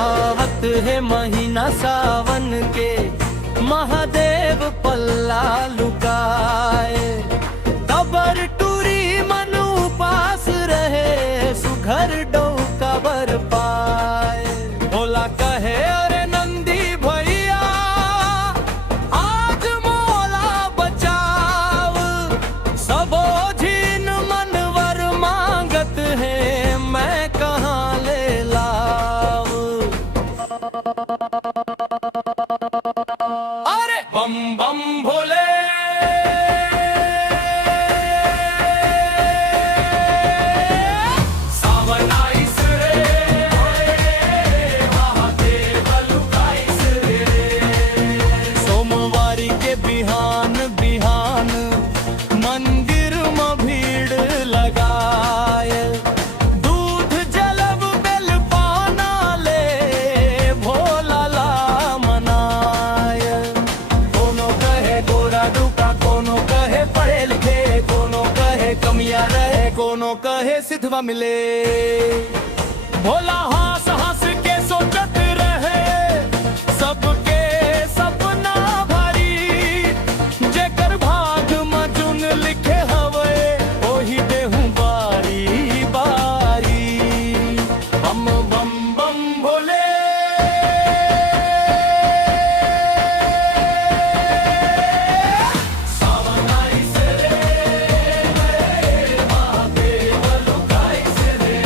आवत है महीना सावन के, महादेव पल्ला लुकाए। कबर टूरी मन उपास रहे, सुघर डौका बर पाए। भोला कहे अरे नंदी भैया, आज मोला बचाव। सबो झीन मनवर मांगत है, मैं कहाँ ले लाव। अरे बम बम भोले, सावन आइस रे, महादेव लुकाइस रे। सोमवारी के बिहान बिहान मंदिर में भीड़ लगाए। दूध जलब बेल पाना ले, भोला ला मनाए। कोनो कहे गोरा डूका, कोनो कहे पढ़े लिखे, कोनो कहे कमिया रहे, कोनो कहे सिद्धवा मिले। भोला हंस हंस के सोचत रहे, सबके सपना भरी। जेकर भाग में चुन लिखे हवे, ओही देहूं बारी बारी। बम बम बम भोले, सावन आइस रे, महादेव लुकाइस रे।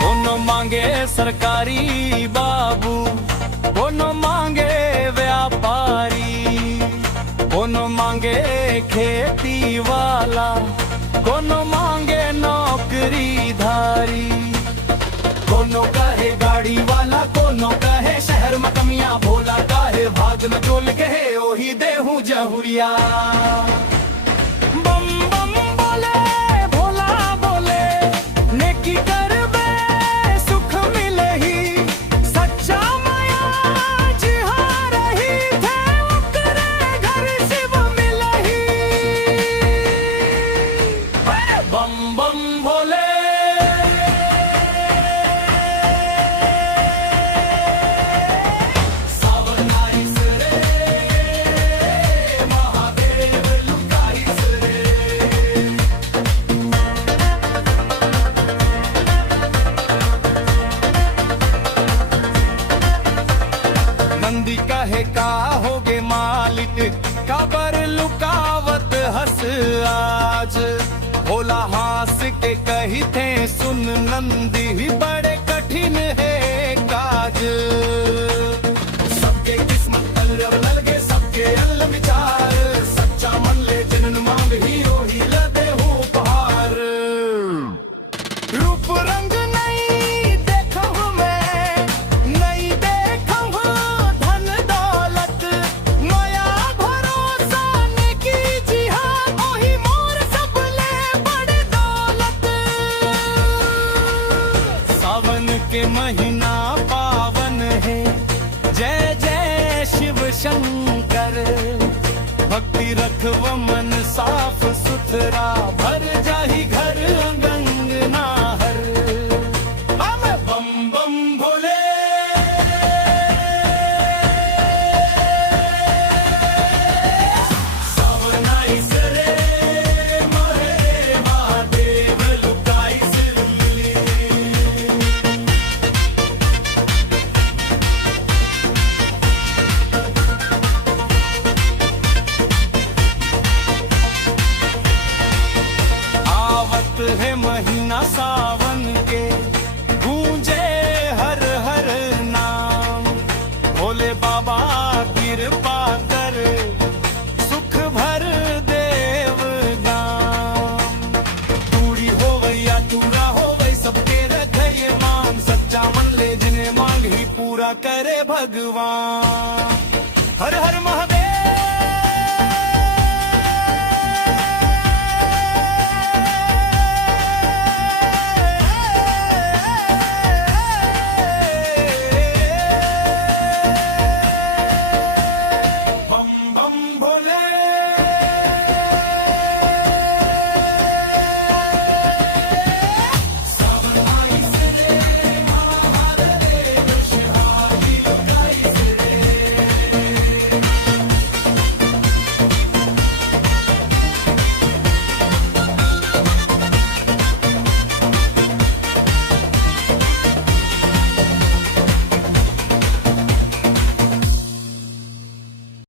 कोनो मांगे सरकारी बाबू, कोनो मांगे व्यापारी। कोनो मांगे खेती वाला, कोनो मांगे नौकरीधारी। कोनो कहे गाड़ी वाला, कोनो कहे शहर में कमियां। भोला काहे भाग में जोल कहे, ओही देहूं जहुरिया। बम बम बोले भोला बोले, नेकी करबे सुख मिलही। सच्चा माया जिहाँ रही थे, ओकरे घर शिव मिलही। बम बम भोले, सावन आइस रे, महादेव लुकाइस रे। नंदी कहे का होगे मालिक, कबर लुकावत हंस आज। भोला हास के कही थे सुन नंदी, बड़े कठिन है काज। सबके किस्मत अलग लगे, सबके अलग विचार। सच्चा मन ले जिनन मांग ही, ओही लदे हो उपहार। रूप रंग नहीं देखूं मैं, नहीं देखूं धन दौलत। माया भरोसा ने की जिहाद, ओही मोर सबले बड़े दौलत। सावन के महीना पावन है, जय जय शिव शंकर। भक्ति रखव मन साफ सुथरा, भर जाही घर अंगना हर। बम बम भोले, सावन आइस रे, महादेव लुकाइस रे। आवत है महीना सावन के, गूंजे हर हर नाम। भोले बाबा कृपा कर, सुख भर देव गाम। दूरी हो या टूरा हो, सबके रखे ये मान। सच्चा मन ले जिन्हें मांग ही पूरा करे भगवान। हर हर महादेव।